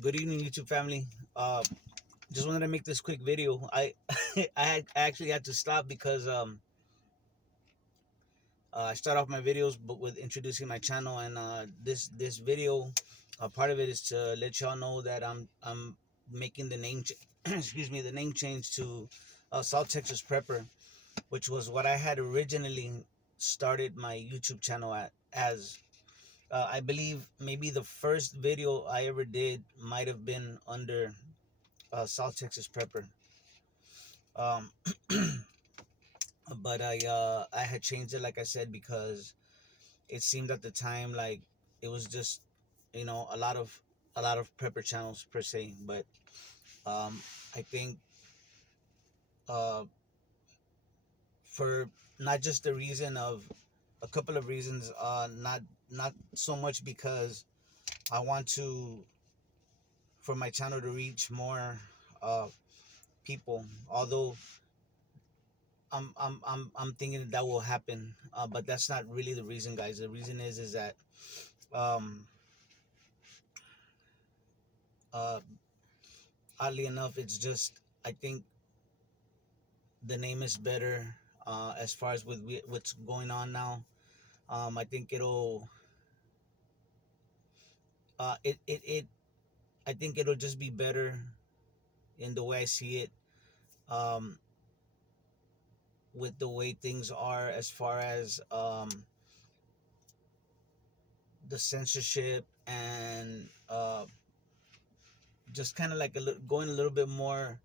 Good evening, YouTube family. Just wanted to make this quick video. I actually had to stop because I start off my videos but with introducing my channel, and this video, part of it is to let y'all know that I'm making the name excuse me, the name change to South Texas Prepper, which was what I had originally started my YouTube channel at as. I believe maybe the first video I ever did might have been under South Texas Prepper. Um, but I had changed it, like I said, because it seemed at the time like it was just a lot of prepper channels per se. But I think uh, for not just the reason of a couple of reasons, not so much because I want to for my channel to reach more uh, people, although I'm thinking that will happen, but that's not really the reason, guys. The reason is that um, uh, oddly enough, it's just I think the name is better as far as with what's going on now. I think it I think it'll just be better in the way I see it, um, with the way things are as far as the censorship and just kind of like going a little bit more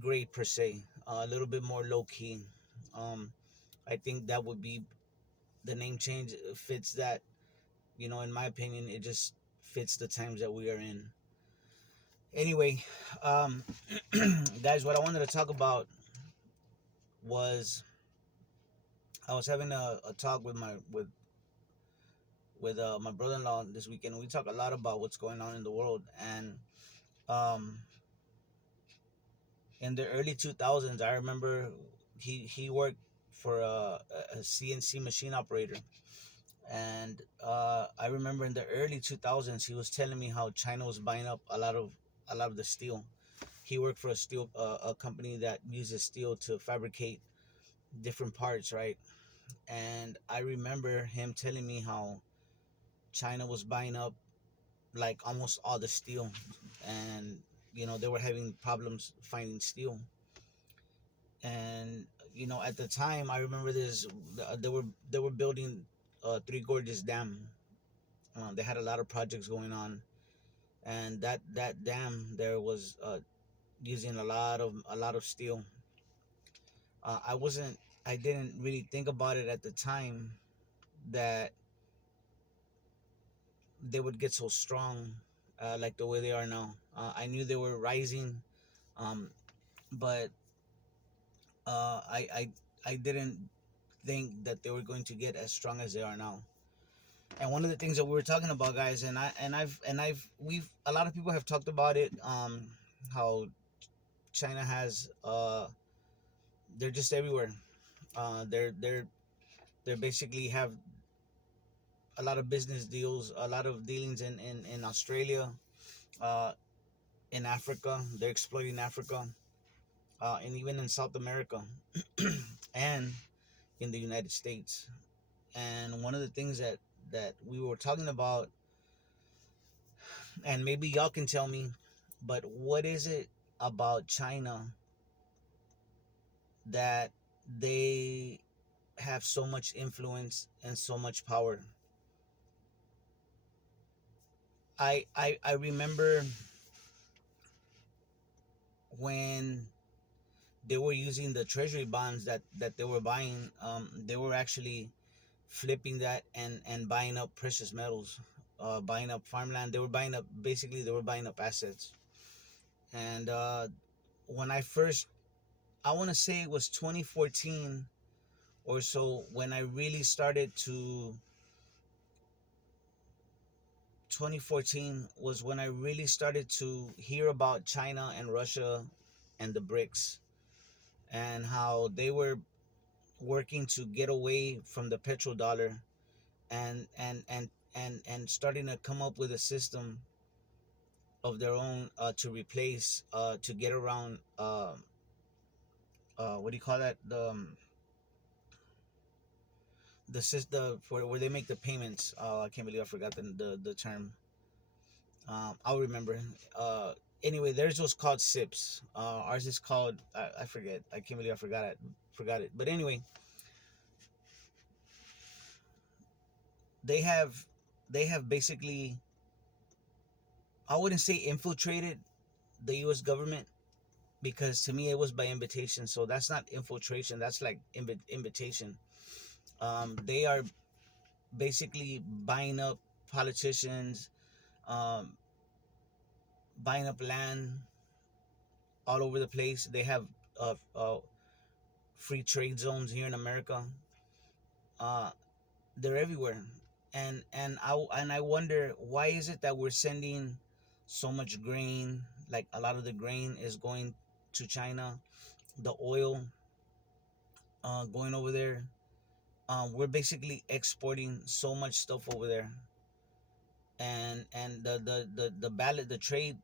great per se, a little bit more low key. Um, I think that would be the name change fits that. In my opinion, it just fits the times that we are in. Anyway, um, guys, what I wanted to talk about was I was having a talk with my brother-in-law this weekend. We talk a lot about what's going on in the world, and um, in the early 2000s, I remember he worked for a CNC machine operator, and I remember in the early 2000s he was telling me how China was buying up a lot of the steel. He worked for a company that uses steel to fabricate different parts, right? And I remember him telling me how China was buying up like almost all the steel, and they were having problems finding steel. And at the time, I remember this. They were building Three Gorges Dam. They had a lot of projects going on, and that dam there was using a lot of steel. I wasn't. I didn't really think about it at the time that they would get so strong, like the way they are now. I knew they were rising, um, but I didn't think that they were going to get as strong as they are now. And one of the things that we were talking about, guys, we've a lot of people have talked about it, how China has they're just everywhere. They're basically have a lot of business deals, a lot of dealings in Australia, uh, in Africa. They're exploiting Africa, and even in South America, and in the United States. And one of the things that we were talking about, and maybe y'all can tell me, but what is it about China that they have so much influence and so much power? I remember when they were using the treasury bonds that they were buying. They were actually flipping that and buying up precious metals, buying up farmland. They were buying up assets. And when I want to say it was 2014 or so, when I really started to 2014 was when I really started to hear about China and Russia and the BRICS, and how they were working to get away from the petrodollar, and starting to come up with a system of their own to replace to get around what do you call that, the system where they make the payments. I can't believe I forgot the term. I'll remember. Anyway, theirs was called SIPs. Ours is called I forget. I can't believe I forgot it. But anyway, they have they have basically, I wouldn't say infiltrated the U.S. government, because to me it was by invitation. So that's not infiltration. That's like invitation. They are basically buying up politicians, um, buying up land all over the place. They have free trade zones here in America. Uh, they're everywhere, and I wonder, why is it that we're sending so much grain? Like a lot of the grain is going to China, the oil going over there. We're basically exporting so much stuff over there, and the trade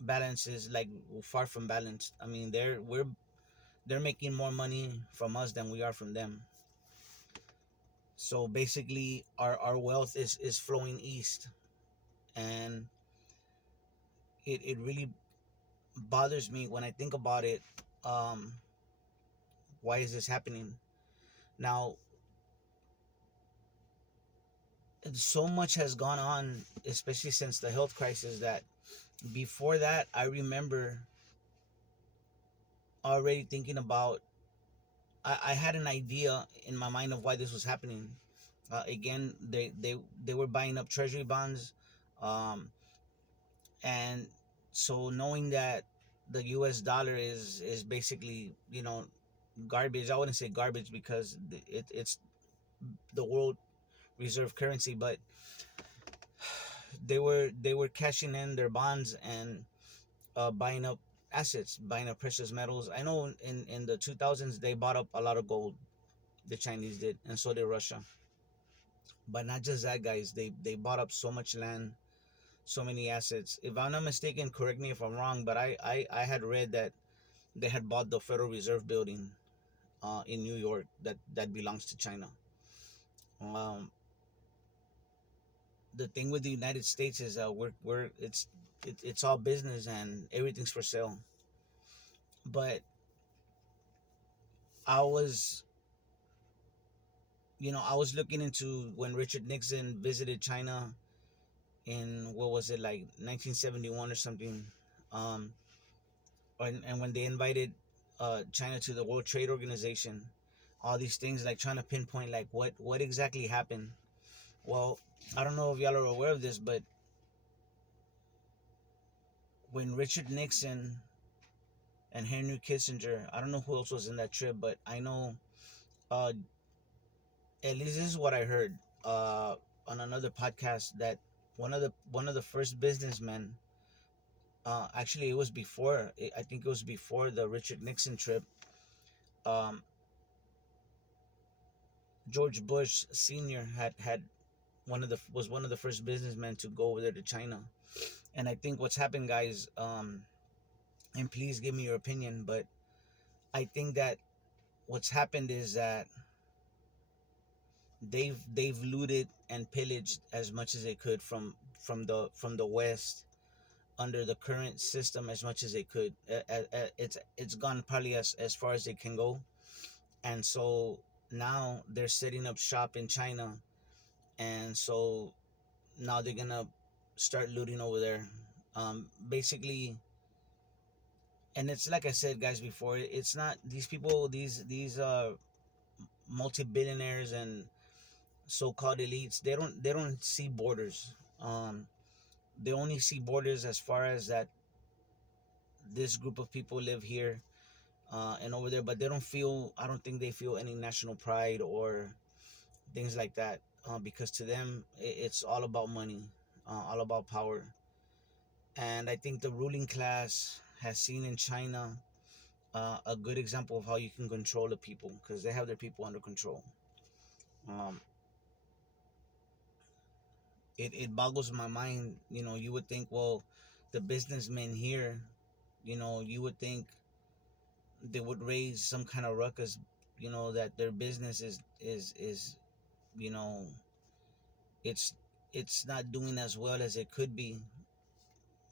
balance is like far from balanced. I mean, they're making more money from us than we are from them. So basically, our wealth is flowing east, and it really bothers me when I think about it. Um, why is this happening now? So much has gone on, especially since the health crisis, that before that I remember already thinking about. I had an idea in my mind of why this was happening. Again, they were buying up treasury bonds, um, and so knowing that the U.S. dollar is basically, garbage. I wouldn't say garbage because it's the world reserve currency, but they were cashing in their bonds and buying up assets, buying up precious metals. I know in the 2000s they bought up a lot of gold. The Chinese did, and so did Russia. But not just that, guys. They bought up so much land, so many assets. If I'm not mistaken, correct me if I'm wrong, but I had read that they had bought the Federal Reserve building in New York that belongs to China. Um, the thing with the United States is we're it's all business and everything's for sale. But I was I was looking into when Richard Nixon visited China in, what was it, like 1971 or something, um, and when they invited China to the World Trade Organization, all these things, like trying to pinpoint like what exactly happened. Well, I don't know if y'all are aware of this, but when Richard Nixon and Henry Kissinger, I don't know who else was in that trip, but I know, uh, at least this is what I heard on another podcast, that one of the first businessmen, actually it was before, I think it was before the Richard Nixon trip. um, George Bush Senior had one of the first businessmen to go over there to China. And I think what's happened, guys, and please give me your opinion, but I think that what's happened is that they've looted and pillaged as much as they could from the West under the current system, as much as they could. It's gone probably as far as they can go, and so now they're setting up shop in China, and so now they're gonna start looting over there, basically. And it's like I said, guys, before, it's not these people, these multi-billionaires and so-called elites. They don't see borders. They only see borders as far as that this group of people live here and over there, but they don't feel. I don't think they feel any national pride or things like that, because to them it's all about money, all about power. And I think the ruling class has seen in China a good example of how you can control the people, because they have their people under control. Um, it boggles my mind. You would think, well, the businessmen here, you would think they would raise some kind of ruckus, that their business is you know it's it's not doing as well as it could be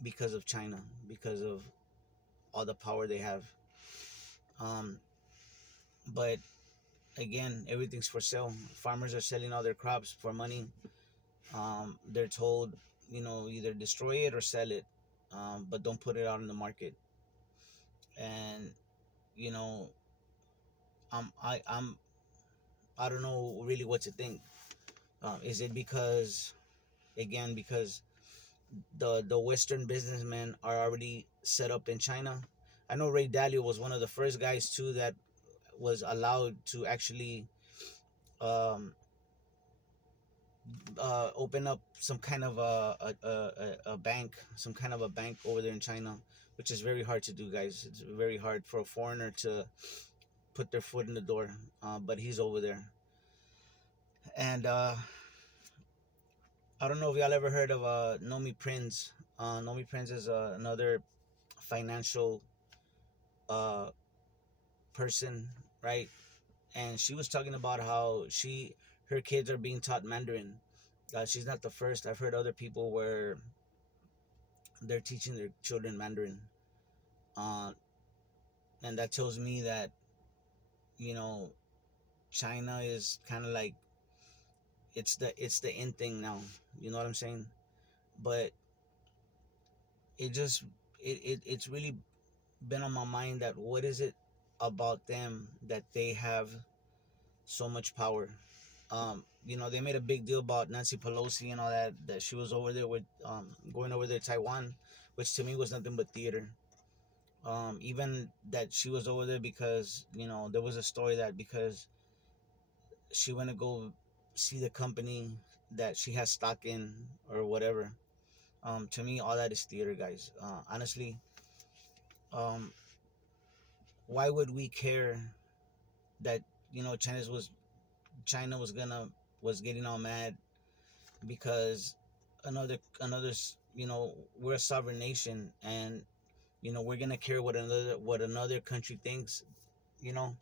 because of China, because of all the power they have. Um, but again, everything's for sale. Farmers are selling all their crops for money. They're told, either destroy it or sell it, but don't put it out in the market. And you know, I'm I I'm I don't know really what to think. Is it because, again, because the Western businessmen are already set up in China? I know Ray Dalio was one of the first guys too that was allowed to actually um, open up some kind of a bank, some kind of a bank over there in China, which is very hard to do, guys. It's very hard for a foreigner to put their foot in the door, but he's over there. And I don't know if y'all ever heard of Nomi Prince. Nomi Prince is another financial uh, person, right? And she was talking about how her kids are being taught Mandarin. She's not the first. I've heard other people where they're teaching their children Mandarin, uh, and that tells me that you know China is kind of like it's the in thing now. You know what I'm saying? But it just it's really been on my mind that what is it about them that they have so much power. They made a big deal about Nancy Pelosi and all that she was over there with going over there to Taiwan, which to me was nothing but theater. Even that she was over there because there was a story that because she went to go see the company that she has stock in or whatever. To me, all that is theater, guys. Honestly, um, why would we care that China was getting all mad because another we're a sovereign nation, and we're gonna care what another country thinks. you know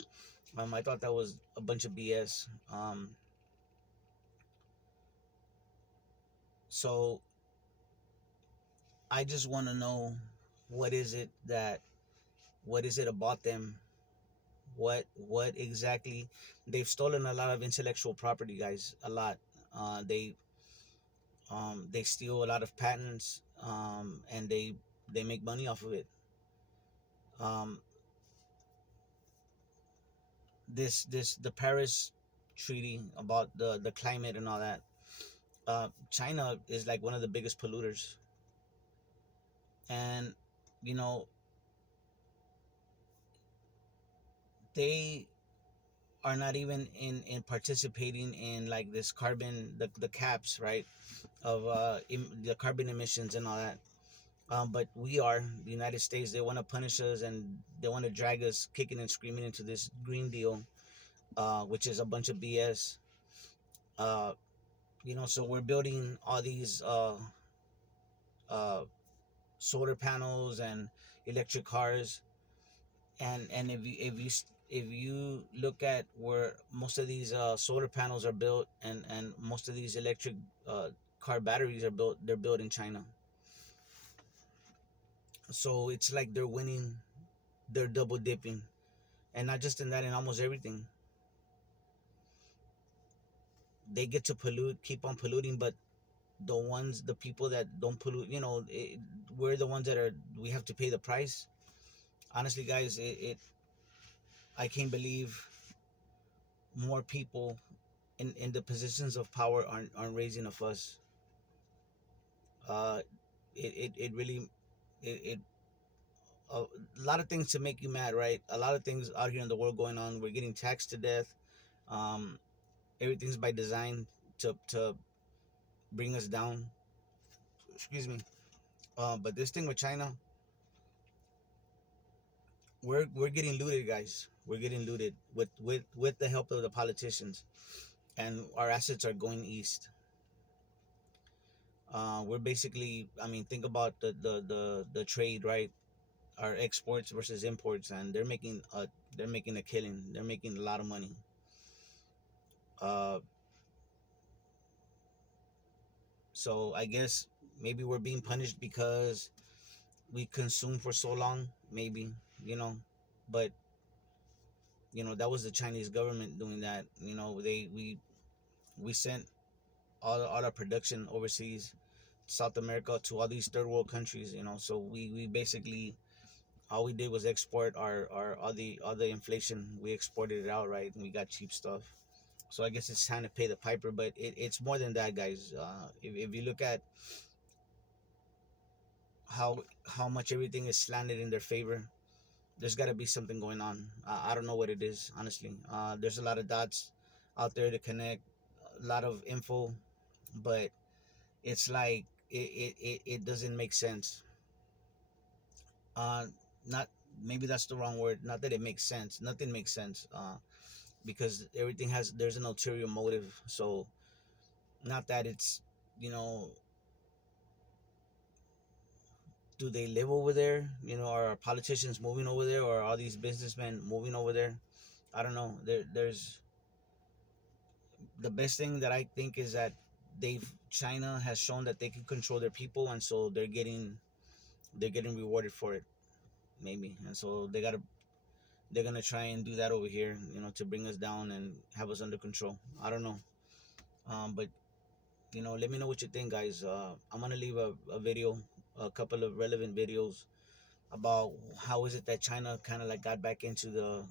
I thought that was a bunch of BS. So I just want to know what is it about them, what exactly. They've stolen a lot of intellectual property, guys, a lot. They steal a lot of patents, and they make money off of it. um, this the Paris Treaty about the climate and all that. China is like one of the biggest polluters, and you know they are not even in participating in like this carbon, the caps, right, of the carbon emissions and all that. But we are the United States. They want to punish us, and they want to drag us kicking and screaming into this Green Deal, which is a bunch of BS. Uh, so we're building all these uh, solar panels and electric cars, and if you look at where most of these solar panels are built, and most of these electric uh, car batteries are built, they're built in China. So it's like they're winning, they're double dipping, and not just in that, in almost everything. They get to pollute, keep on polluting, but the people that don't pollute, we're the ones that we have to pay the price. Honestly, guys, I can't believe more people in the positions of power aren't raising a fuss. Uh, it really it a lot of things to make you mad, right? A lot of things out here in the world going on. We're getting taxed to death. Um, Everything's by design to bring us down. Excuse me. But this thing with China, we're getting looted, guys. We're getting looted with the help of the politicians, and our assets are going east. We're basically, I mean, think about the trade, right? Our exports versus imports, and they're making a killing. They're making a lot of money. Uh, so I guess maybe we're being punished because we consume for so long. Maybe, you know, but that was the Chinese government doing that. We sent all our production overseas, South America, to all these third world countries. So we basically, all we did was export our all the inflation. We exported it out, right? And we got cheap stuff. So I guess it's time to pay the piper, but it's more than that, guys. If you look at how much everything is slanted in their favor, there's got to be something going on. I don't know what it is, honestly. There's a lot of dots out there to connect, a lot of info, but it's like it doesn't make sense. uh Not, maybe that's the wrong word. Not that it makes sense. Nothing makes sense, because everything has, there's an ulterior motive. So not that it's, you know do they live over there? Are our politicians moving over there, or are these businessmen moving over there? I don't know. There's the best thing that I think is that China has shown that they can control their people, and so they're getting rewarded for it, maybe. And so they're gonna try and do that over here, to bring us down and have us under control. I don't know. But let me know what you think, guys. I'm gonna leave a video, a couple of relevant videos about how is it that China kind of like got back into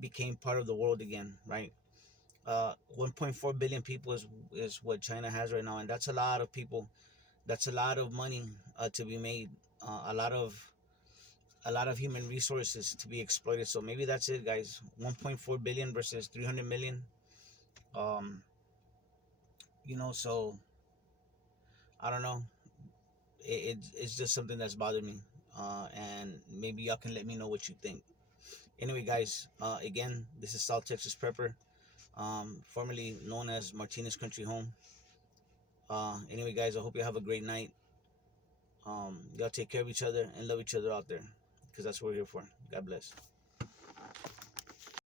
became part of the world again, right? 1.4 billion people is what China has right now, and that's a lot of people. That's a lot of money to be made. A lot of human resources to be exploited. So maybe that's it, guys. 1.4 billion versus 300 million. Um, so I don't know. It's just something that's bothered me. And maybe y'all can let me know what you think. Anyway, guys, again, this is South Texas Prepper, formerly known as Martinez Country Home. Anyway, guys, I hope you have a great night. Y'all take care of each other and love each other out there, because that's what we're here for. God bless.